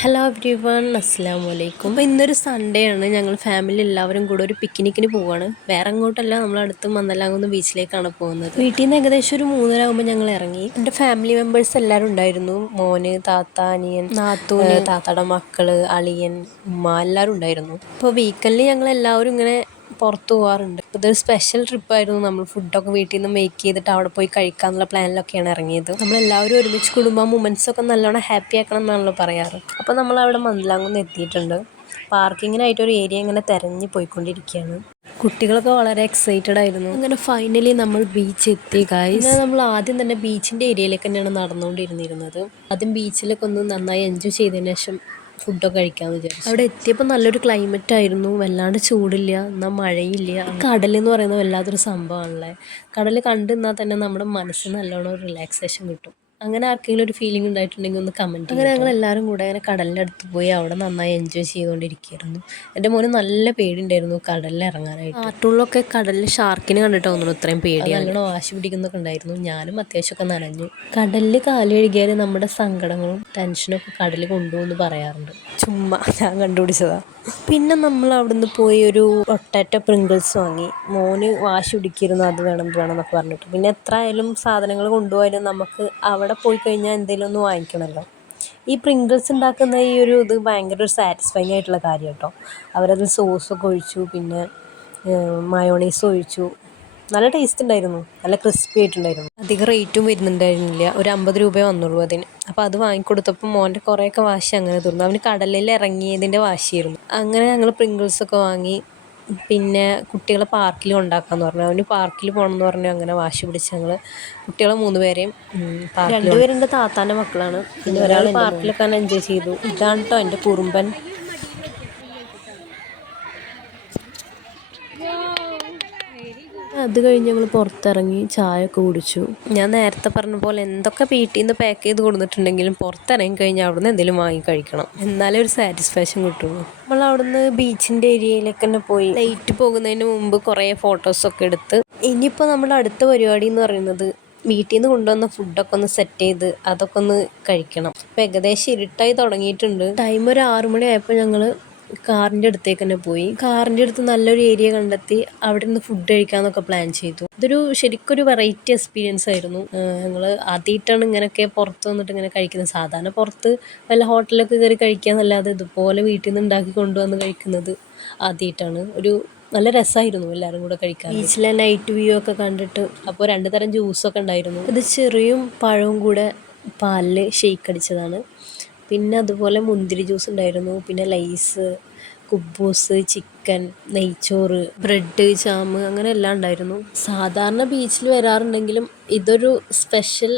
Hello every one, അസ്സാം വലൈക്കും. അപ്പോൾ ഇന്നൊരു സൺഡേ ആണ്. ഞങ്ങൾ ഫാമിലി എല്ലാവരും കൂടെ ഒരു പിക്നിക്കിന് പോവുകയാണ്. വേറെ അങ്ങോട്ടല്ല, നമ്മളടുത്ത് മന്നലാകുന്ന് ബീച്ചിലേക്കാണ് പോകുന്നത്. വീട്ടിൽ നിന്ന് ഏകദേശം ഒരു 3:30 ആകുമ്പോൾ ഞങ്ങൾ ഇറങ്ങി. എൻ്റെ ഫാമിലി മെമ്പേഴ്സ് എല്ലാവരും ഉണ്ടായിരുന്നു. മോന്, താത്ത, അനിയൻ, നാത്തൂന്, താത്തയുടെ മക്കള്, അളിയൻ, ഉമ്മ എല്ലാവരും ഉണ്ടായിരുന്നു. അപ്പോൾ വീക്കെൻഡിൽ ഞങ്ങൾ എല്ലാവരും ഇങ്ങനെ പുറത്ത് പോകാറുണ്ട്. ഇതൊരു സ്പെഷ്യൽ ട്രിപ്പായിരുന്നു. നമ്മൾ ഫുഡൊക്കെ വീട്ടിൽ നിന്ന് മേക്ക് ചെയ്തിട്ട് അവിടെ പോയി കഴിക്കാന്നുള്ള പ്ലാനിലൊക്കെയാണ് ഇറങ്ങിയത്. നമ്മളെല്ലാവരും ഒരുമിച്ച് കൂടുമ്പോൾ മൊമെൻറ്റ്സൊക്കെ നല്ലോണം ഹാപ്പി ആക്കണം എന്നാണല്ലോ പറയാറ്. അപ്പോൾ നമ്മളവിടെ മന്ദലാംകുന്ന് എത്തിയിട്ടുണ്ട്. പാർക്കിങ്ങിനായിട്ട് ഒരു ഏരിയ ഇങ്ങനെ തിരഞ്ഞു പോയിക്കൊണ്ടിരിക്കുകയാണ്. കുട്ടികളൊക്കെ വളരെ എക്സൈറ്റഡ് ആയിരുന്നു. അങ്ങനെ ഫൈനലി നമ്മൾ ബീച്ച് എത്തി ഗൈസ്. നമ്മൾ ആദ്യം തന്നെ ബീച്ചിൻ്റെ ഏരിയയിലേക്ക് തന്നെയാണ് നടന്നുകൊണ്ടിരുന്നത്. ആദ്യം ബീച്ചിലൊക്കെ ഒന്ന് നന്നായി എൻജോയ് ചെയ്തതിന് ശേഷം ഫുഡൊക്കെ കഴിക്കാമെന്ന് വിചാരിച്ചു. അവിടെ എത്തിയപ്പോൾ നല്ലൊരു ക്ലൈമറ്റ് ആയിരുന്നു. വല്ലാണ്ട് ചൂടില്ല, എന്നാൽ മഴയില്ല. കടൽ എന്ന് പറയുന്നത് വല്ലാത്തൊരു സംഭവമാണല്ലേ. കടൽ കണ്ടു നിന്നാൽ തന്നെ നമ്മുടെ മനസ്സിന് നല്ലോണം റിലാക്സേഷൻ കിട്ടും. അങ്ങനെ ആർക്കെങ്കിലും ഒരു ഫീലിംഗ് ഉണ്ടായിട്ടുണ്ടെങ്കിൽ ഒന്ന് കമൻറ്റ്. അങ്ങനെ ഞങ്ങൾ എല്ലാവരും കൂടെ അങ്ങനെ കടലിൻ്റെ അടുത്ത് പോയി അവിടെ നന്നായി എൻജോയ് ചെയ്തുകൊണ്ടിരിക്കുകയായിരുന്നു. എൻ്റെ മോന് നല്ല പേടിയുണ്ടായിരുന്നു കടലിൽ ഇറങ്ങാനായിട്ട്. കാർട്ടൂണിലൊക്കെ കടലിൽ ഷാർക്കിനെ കണ്ടിട്ട് തോന്നുന്നു ഇത്രയും പേടി. നല്ലോണം വാശി പിടിക്കുന്നൊക്കെ ഉണ്ടായിരുന്നു. ഞാനും അത്യാവശ്യമൊക്കെ നനഞ്ഞു. കടലിൽ കാല് കഴുകിയാൽ നമ്മുടെ സങ്കടങ്ങളും ടെൻഷനൊക്കെ കടലിൽ കൊണ്ടുപോകുമെന്ന് പറയാറുണ്ട്. ചുമ്മാ ഞാൻ കണ്ടുപിടിച്ചതാ. പിന്നെ നമ്മൾ അവിടുന്ന് പോയി ഒരു പൊട്ടാറ്റോ പ്രിങ്കിൾസ് വാങ്ങി. മോന് വാശി പിടിക്കിയിരുന്നു, അത് വേണം ഇത് വേണം എന്നൊക്കെ പറഞ്ഞിട്ട്. പിന്നെ എത്ര ആയാലും സാധനങ്ങൾ കൊണ്ടുപോയാലും നമുക്ക് അവിടെ പോയി കഴിഞ്ഞാൽ എന്തെങ്കിലും ഒന്ന് വാങ്ങിക്കണമല്ലോ. ഈ പ്രിങ്കിൾസ് ഉണ്ടാക്കുന്ന ഈ ഒരു ഇത് ഭയങ്കര ഒരു സാറ്റിസ്ഫൈങ് ആയിട്ടുള്ള കാര്യം കേട്ടോ. അവരതിൽ സോസൊക്കെ ഒഴിച്ചു, പിന്നെ മയോണൈസ് ഒഴിച്ചു. നല്ല ടേസ്റ്റ് ഉണ്ടായിരുന്നു, നല്ല ക്രിസ്പി ആയിട്ടുണ്ടായിരുന്നു. അധികം റേറ്റും വരുന്നുണ്ടായിരുന്നില്ല, ഒരു 50 രൂപയെ വന്നുള്ളൂ അതിന്. അപ്പോൾ അത് വാങ്ങിക്കൊടുത്തപ്പോൾ മോൻ്റെ കുറേയൊക്കെ വാശി അങ്ങനെ തീർന്നു. അവന് കടലിൽ ഇറങ്ങിയതിൻ്റെ വാശിയായിരുന്നു. അങ്ങനെ ഞങ്ങൾ പ്രിങ്കിൾസൊക്കെ വാങ്ങി. പിന്നെ കുട്ടികളെ പാർക്കിൽ കൊണ്ടാക്കാമെന്ന് പറഞ്ഞു. അവന് പാർക്കിൽ പോകണമെന്ന് പറഞ്ഞു. അങ്ങനെ വാശി പിടിച്ച് ഞങ്ങൾ കുട്ടികളെ 3 പേരെയും പാർക്കിൽ. 2 പേരെൻ്റെ താത്താൻ്റെ മക്കളാണ്. പിന്നെ ഒരാൾ പാർക്കിലൊക്കെ എൻജോയ് ചെയ്തു. ഇതാണ് കേട്ടോ എൻ്റെ കുറുമ്പൻ. അത് കഴിഞ്ഞ് ഞങ്ങൾ പുറത്തിറങ്ങി ചായയൊക്കെ കുടിച്ചു. ഞാൻ നേരത്തെ പറഞ്ഞ പോലെ എന്തൊക്കെ വീട്ടിൽ നിന്ന് പാക്ക് ചെയ്ത് കൊടുത്തിട്ടുണ്ടെങ്കിലും പുറത്തിറങ്ങി കഴിഞ്ഞാൽ അവിടുന്ന് എന്തെങ്കിലും വാങ്ങി കഴിക്കണം, എന്നാലേ ഒരു സാറ്റിസ്ഫാക്ഷൻ കിട്ടുള്ളൂ. നമ്മൾ അവിടുന്ന് ബീച്ചിൻ്റെ ഏരിയയിലേക്ക് തന്നെ പോയി. ലൈറ്റ് പോകുന്നതിന് മുമ്പ് കുറേ ഫോട്ടോസൊക്കെ എടുത്ത്. ഇനിയിപ്പോൾ നമ്മുടെ അടുത്ത പരിപാടി എന്ന് പറയുന്നത് വീട്ടിൽ നിന്ന് കൊണ്ടുവന്ന ഫുഡൊക്കെ ഒന്ന് സെറ്റ് ചെയ്ത് അതൊക്കെ ഒന്ന് കഴിക്കണം. ഇപ്പം ഏകദേശം ഇരുട്ടായി തുടങ്ങിയിട്ടുണ്ട്. ടൈം ഒരു 6 മണി ആയപ്പോൾ ഞങ്ങൾ കാറിൻ്റെ അടുത്തേക്ക് തന്നെ പോയി. കാറിൻ്റെ അടുത്ത് നല്ലൊരു ഏരിയ കണ്ടെത്തി അവിടെ നിന്ന് ഫുഡ് കഴിക്കാമെന്നൊക്കെ പ്ലാൻ ചെയ്തു. ഇതൊരു ശരിക്കൊരു വെറൈറ്റി എക്സ്പീരിയൻസ് ആയിരുന്നു. ഞങ്ങൾ ആദ്യമായിട്ടാണ് ഇങ്ങനെയൊക്കെ പുറത്ത് വന്നിട്ട് ഇങ്ങനെ കഴിക്കുന്നത്. സാധാരണ പുറത്ത് വല്ല ഹോട്ടലിലൊക്കെ കയറി കഴിക്കാമെന്നല്ലാതെ ഇതുപോലെ വീട്ടിൽ നിന്ന് ഉണ്ടാക്കി കൊണ്ടുവന്ന് കഴിക്കുന്നത് ആദ്യമായിട്ടാണ്. ഒരു നല്ല രസമായിരുന്നു എല്ലാവരും കൂടെ കഴിക്കാൻ. ബീച്ചിലെ നൈറ്റ് വ്യൂ ഒക്കെ കണ്ടിട്ട്. അപ്പോൾ 2 തരം ജ്യൂസൊക്കെ ഉണ്ടായിരുന്നു. ഇത് ചെറിയും പഴവും കൂടെ പാലിൽ ഷെയ്ക്ക് അടിച്ചതാണ്. പിന്നെ അതുപോലെ മുന്തിരി ജ്യൂസ് ഉണ്ടായിരുന്നു. പിന്നെ ലൈസ്, കുബൂസ്, ചിക്കൻ, നെയ്ച്ചോറ്, ബ്രെഡ്, ജാം, അങ്ങനെ എല്ലാം ഉണ്ടായിരുന്നു. സാധാരണ ബീച്ചിൽ വരാറുണ്ടെങ്കിലും ഇതൊരു സ്പെഷ്യൽ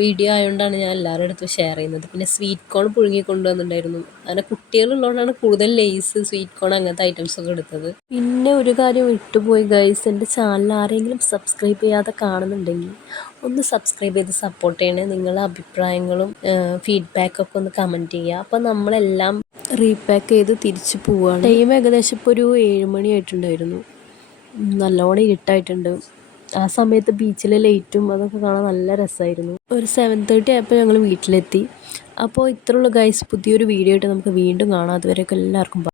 വീഡിയോ ആയതുകൊണ്ടാണ് ഞാൻ എല്ലാവരുടെ അടുത്തും ഷെയർ ചെയ്യുന്നത്. പിന്നെ സ്വീറ്റ് കോൺ പുഴുങ്ങി കൊണ്ടുവന്നിട്ടുണ്ടായിരുന്നു. അങ്ങനെ കുട്ടികളുള്ളതുകൊണ്ടാണ് കൂടുതൽ ലേസ്, സ്വീറ്റ് കോൺ അങ്ങനത്തെ ഐറ്റംസൊക്കെ എടുത്തത്. പിന്നെ ഒരു കാര്യം വിട്ടുപോയി ഗൈസ്, എൻ്റെ ചാനൽ ആരെങ്കിലും സബ്സ്ക്രൈബ് ചെയ്യാതെ കാണുന്നുണ്ടെങ്കിൽ ഒന്ന് സബ്സ്ക്രൈബ് ചെയ്ത് സപ്പോർട്ട് ചെയ്യണേ. നിങ്ങളുടെ അഭിപ്രായങ്ങളും ഫീഡ്ബാക്കൊക്കെ ഒന്ന് കമൻറ്റ് ചെയ്യുക. അപ്പോൾ നമ്മളെല്ലാം റീപാക്ക് ചെയ്ത് തിരിച്ച് പോവുകയാണ്. ടൈം ഏകദേശം ഇപ്പോൾ ഒരു 7 മണി ആയിട്ടുണ്ടായിരുന്നു. നല്ലോണം ഇരുട്ടായിട്ടുണ്ട്. ആ സമയത്ത് ബീച്ചിലെ ലൈറ്റും അതൊക്കെ കാണാൻ നല്ല രസമായിരുന്നു. ഒരു 7:30 ആയപ്പോൾ ഞങ്ങൾ വീട്ടിലെത്തി. അപ്പോൾ ഇത്രയുള്ളൂ ഗൈസ്. പുതിയൊരു വീഡിയോ ആയിട്ട് നമുക്ക് വീണ്ടും കാണാം. അതുവരെയൊക്കെ എല്ലാവർക്കും